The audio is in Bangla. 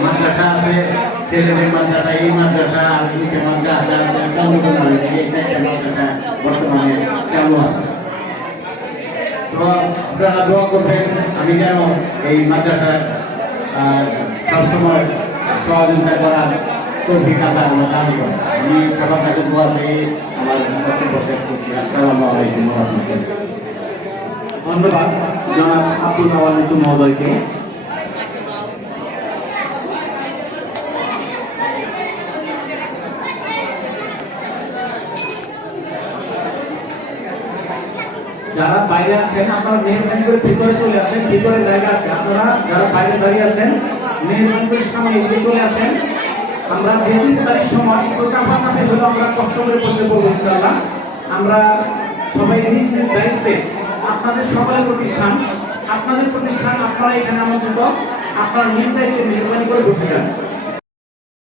মাদ্রাসা আছে ছেলেদের মাদ্রাসা এই মাদ্রাসা দুইটা মাদ্রাসা চালু মানে এই চারটা মাদ্রাসা বর্তমানে চালু আছে। তো আপনারা দোয়া করবেন, আমি যেন এই মাদ্রাসার সবসময় সহযোগিতা করার তৌফিক আল্লাহ আমার দান। আমি সবার কাছে দোয়া ধন্যবাদ। জনাব আব্দুল মহোদয়কে। যারা বাইরে আছেন, আপনারা মেহরবানি করে ভিতরে চলে আসেন, ভিতরে জায়গা আছে। আপনারা যারা বাইরে দাঁড়িয়ে আছেন মেহরবানি করে সামনে এগিয়ে চলে আসেন। আমরা যেহেতু তারিখ সময় একটু চাপাচাপি হলেও আমরা কষ্ট করে বসে পড়ব ইনশাআল্লাহ। আমরা সবাই নিজ নিজ দায়িত্বে আপনাদের সবাই প্রতিষ্ঠান, আপনাদের প্রতিষ্ঠান, আপনারা এখানে আমন্ত্রিত, আপনারা নিজ দায়িত্বে মেহরবানি করে বসে যান।